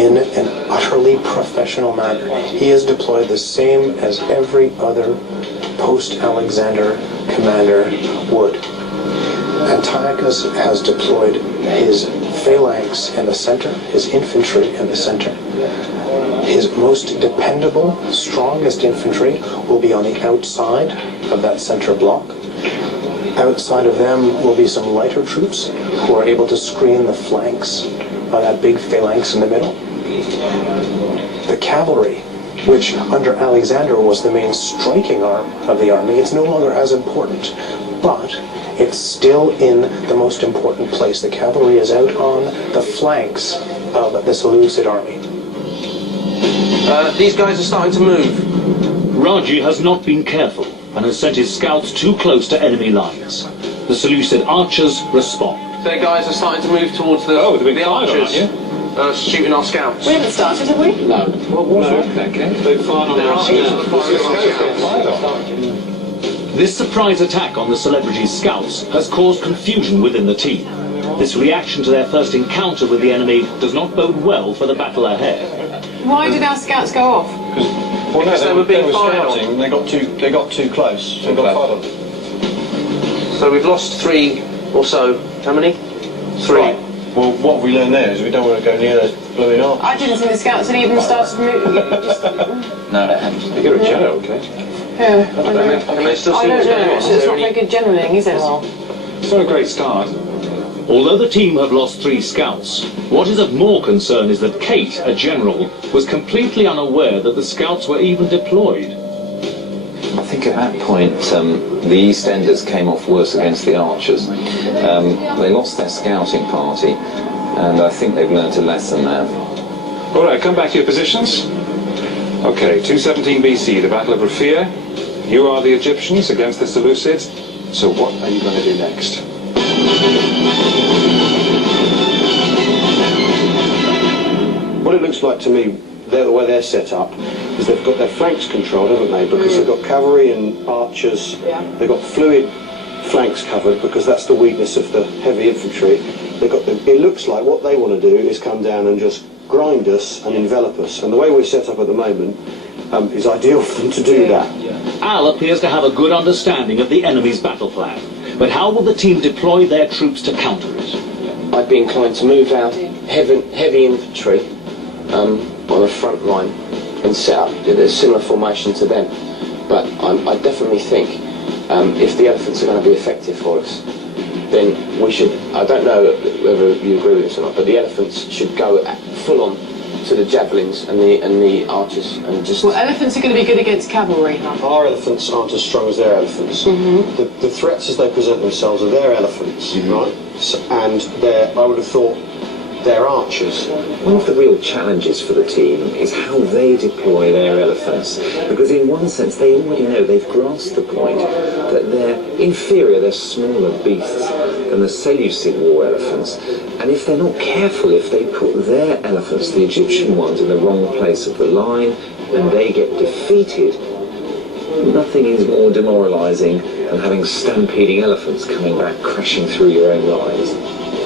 in an utterly professional manner. He has deployed the same as every other post-Alexander commander would. Antiochus has deployed his phalanx in the center, his infantry in the center. His most dependable, strongest infantry will be on the outside of that center block. Outside of them will be some lighter troops who are able to screen the flanks of that big phalanx in the middle. The cavalry, which under Alexander was the main striking arm of the army, it's no longer as important, but it's still in the most important place. The cavalry is out on the flanks of the Seleucid army. These guys are starting to move. Raji has not been careful and has sent his scouts too close to enemy lines. The Seleucid archers respond. Their guys are starting to move towards the, the archers. Shooting our scouts. We haven't started, have we? No. Well, what's wrong with that, Ken? They fired on our scouts. This surprise attack on the celebrities' scouts has caused confusion within the team. This reaction to their first encounter with the enemy does not bode well for the battle ahead. Why did our scouts go off? Well, no, they were being fired on. They got too close. They got fired on. So we've lost 3 or so. How many? 3. Right. Well, what have we learned there is we don't want to go near those blooming archers. I didn't think the scouts had even started moving. No, they haven't. They got a general, okay? Yeah, Can they still I see don't what's going know. on? It's not very good generaling, is it? Well, It's not a great start. Although the team have lost 3 scouts, what is of more concern is that Kate, a general, was completely unaware that the scouts were even deployed. I think at that point the East Enders came off worse against the archers. They lost their scouting party, and I think they've learnt a lesson now. All right, come back to your positions. Okay, 217 BC, the Battle of Raphia. You are the Egyptians against the Seleucids. So what are you going to do next? What it looks like to me, the way they're set up, is they've got their flanks controlled, haven't they? Because they've got cavalry and archers. Yeah. They've got fluid flanks covered because that's the weakness of the heavy infantry. They've got. It looks like what they want to do is come down and just grind us and envelop us. And the way we're set up at the moment is ideal for them to do that. Al appears to have a good understanding of the enemy's battle plan, but how will the team deploy their troops to counter it? I'd be inclined to move our heavy infantry on the front line and set up a similar formation to them. But I definitely think if the elephants are going to be effective for us, then we should, I don't know whether you agree with this or not, but the elephants should go full on to the javelins and the archers and just... well, elephants are going to be good against cavalry, huh? Our elephants aren't as strong as their elephants. The threats as they present themselves are their elephants, right? So, and I would have thought they're archers. One of the real challenges for the team is how they deploy their elephants, because in one sense they already know, they've grasped the point that they're inferior, they're smaller beasts than the Seleucid war elephants, and if they're not careful, if they put their elephants, the Egyptian ones, in the wrong place of the line and they get defeated, nothing is more demoralising than having stampeding elephants coming back crashing through your own lines.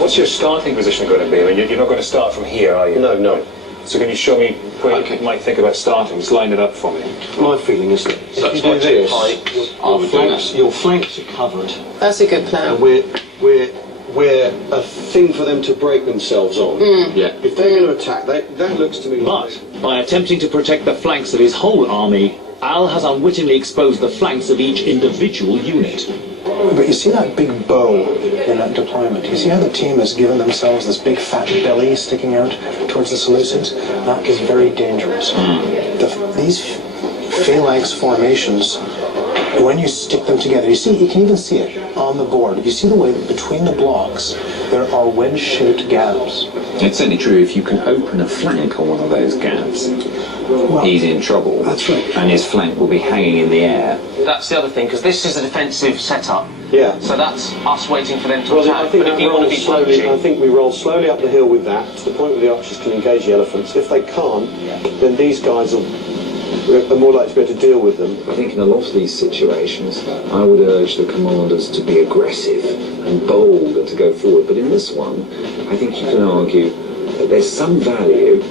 What's your starting position going to be? I mean, you're not going to start from here, are you? No. So can you show me where you might think about starting? Just line it up for me. My feeling is that if you do this, your flanks are covered. That's a good plan. And we're a thing for them to break themselves on. Yeah. If they're going to attack, that looks to me like... But by attempting to protect the flanks of his whole army, Al has unwittingly exposed the flanks of each individual unit. But you see that big bow in that deployment? You see how the team has given themselves this big fat belly sticking out towards the Seleucids? That is very dangerous. These phalanx formations, when you stick them together, you can even see it on the board. You see the way that between the blocks there are wedge-shaped gaps. It's certainly true if you can open a flank on one of those gaps. Well, He's in trouble. That's right. And his flank will be hanging in the air. That's the other thing, because this is a defensive setup. Yeah. So that's us waiting for them to Well, attack. I think But if you want to be poaching... I think we roll slowly up the hill with that, to the point where the archers can engage the elephants. If they can't, then these guys are more likely to be able to deal with them. I think in a lot of these situations, I would urge the commanders to be aggressive and bold and to go forward. But in this one, I think you can argue that there's some value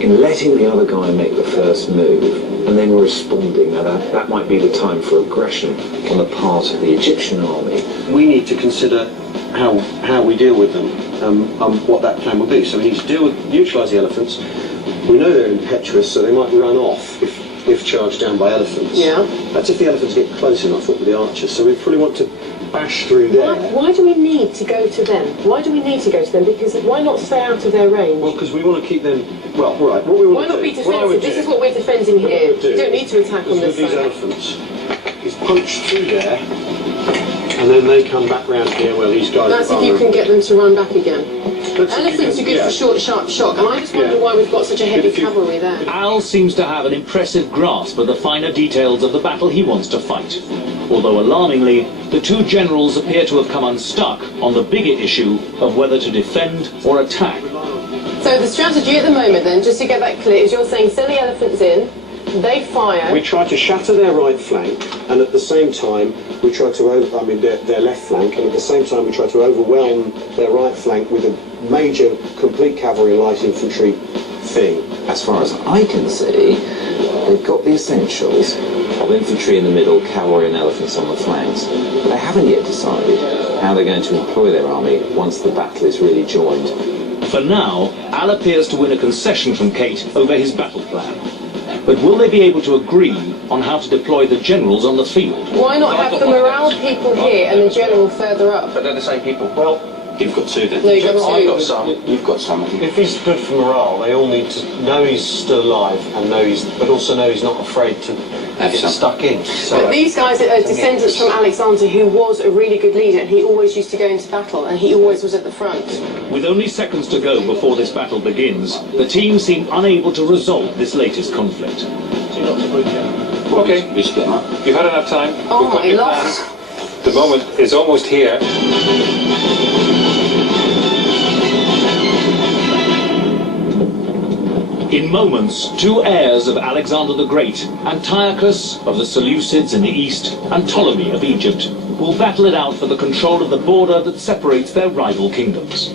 in letting the other guy make the first move and then responding. Now that might be the time for aggression on the part of the Egyptian army. We need to consider how we deal with them, what that plan will be. So we need to neutralise the elephants. We know they're impetuous, so they might run off if charged down by elephants. Yeah. That's if the elephants get close enough with the archers. So we probably want to bash through there. Why do we need to go to them? Why do we need to go to them? Because why not stay out of their range? Well, because we want to keep them. Well, right. What we want Why to not do, be defensive? This is what we're defending here. You don't need to attack on this with these side. elephants is punch through there, and then they come back round here where these guys That's are. if you can get them to run back again. Elephants are good yeah. for short, sharp shock, and I just wonder why we've got such a heavy cavalry there. Al seems to have an impressive grasp of the finer details of the battle he wants to fight. Although alarmingly, the two generals appear to have come unstuck on the bigger issue of whether to defend or attack. So the strategy at the moment then, just to get that clear, is you're saying send the elephants in, they fire. We try to shatter their right flank, and at the same time we try to their left flank, and at the same time we try to overwhelm their right flank with a major complete cavalry and light infantry thing. As far as I can see, they've got the essentials of infantry in the middle, cavalry and elephants on the flanks. But they haven't yet decided how they're going to employ their army once the battle is really joined. For now, Al appears to win a concession from Kate over his battle plan. But will they be able to agree on how to deploy the generals on the field? Why not have the morale people here and the general further up? But they're the same people. Well, You've got two then. No, you've got two. I've got some. You've got some. if he's good for morale, they all need to know he's still alive and but also know he's not afraid to get stuck in. So But these guys are descendants from Alexander, who was a really good leader, and he always used to go into battle, and he always was at the front. With only seconds to go before this battle begins, the team seem unable to resolve this latest conflict. Okay, We split them up. you've had enough time. Oh We've got my your lord. plans. The moment is almost here. In moments, two heirs of Alexander the Great, Antiochus of the Seleucids in the east and Ptolemy of Egypt, will battle it out for the control of the border that separates their rival kingdoms.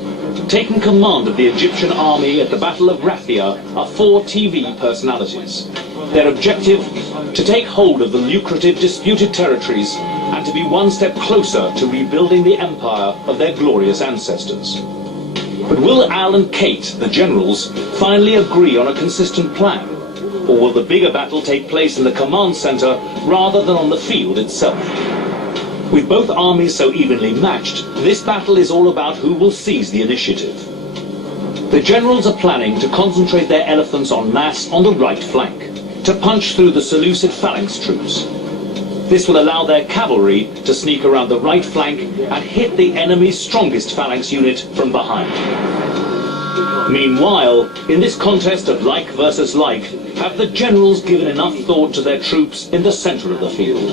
Taking command of the Egyptian army at the Battle of Raphia are four TV personalities. Their objective, to take hold of the lucrative disputed territories and to be one step closer to rebuilding the empire of their glorious ancestors. But will Al and Kate, the generals, finally agree on a consistent plan? Or will the bigger battle take place in the command center rather than on the field itself? With both armies so evenly matched, this battle is all about who will seize the initiative. The generals are planning to concentrate their elephants en masse on the right flank, to punch through the Seleucid phalanx troops. This will allow their cavalry to sneak around the right flank and hit the enemy's strongest phalanx unit from behind. Meanwhile, in this contest of like versus like, have the generals given enough thought to their troops in the center of the field?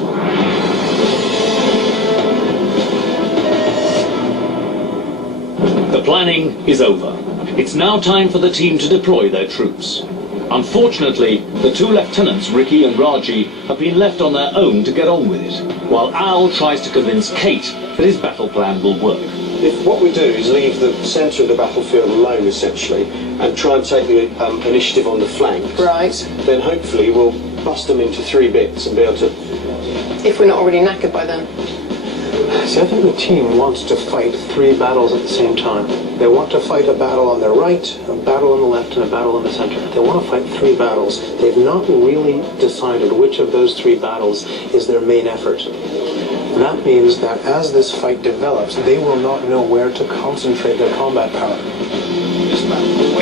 The planning is over. It's now time for the team to deploy their troops. Unfortunately, the two lieutenants, Ricky and Raji, have been left on their own to get on with it, while Al tries to convince Kate that his battle plan will work. if what we do is leave the centre of the battlefield alone, essentially, and try and take the initiative on the flanks, Right. then hopefully we'll bust them into 3 bits and be able to... If we're not already knackered by then. See, I think the team wants to fight 3 battles at the same time. They want to fight a battle on their right, a battle on the left, and a battle in the center. They want to fight 3 battles. They've not really decided which of those 3 battles is their main effort. That means that as this fight develops, they will not know where to concentrate their combat power.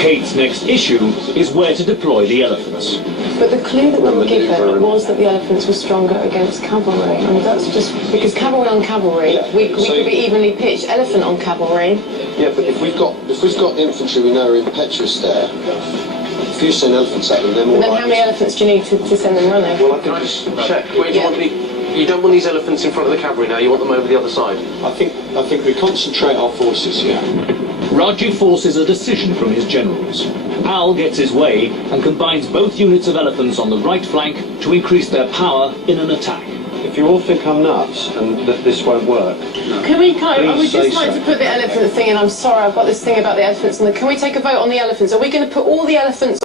Kate's next issue is where to deploy the elephants. But the clue that we were given was that the elephants were stronger against cavalry. I mean, that's just because cavalry on cavalry, we could be evenly pitched. Elephant on cavalry. Yeah, but if we've got infantry we know are impetuous there, if you send elephants at them, they're more Then likely. how many elephants do you need to send them running? Well, I Can I think, just check? Where do you want you don't want these elephants in front of the cavalry now, you want them over the other side? I think we concentrate our forces, yeah. Raji forces a decision from his generals. Al gets his way and combines both units of elephants on the right flank to increase their power in an attack. If you all think I'm nuts and that this won't work, Can we I would Please say just like so. to put the elephant thing in. I'm sorry, I've got this thing about the elephants. And can we take a vote on the elephants? Are we going to put all the elephants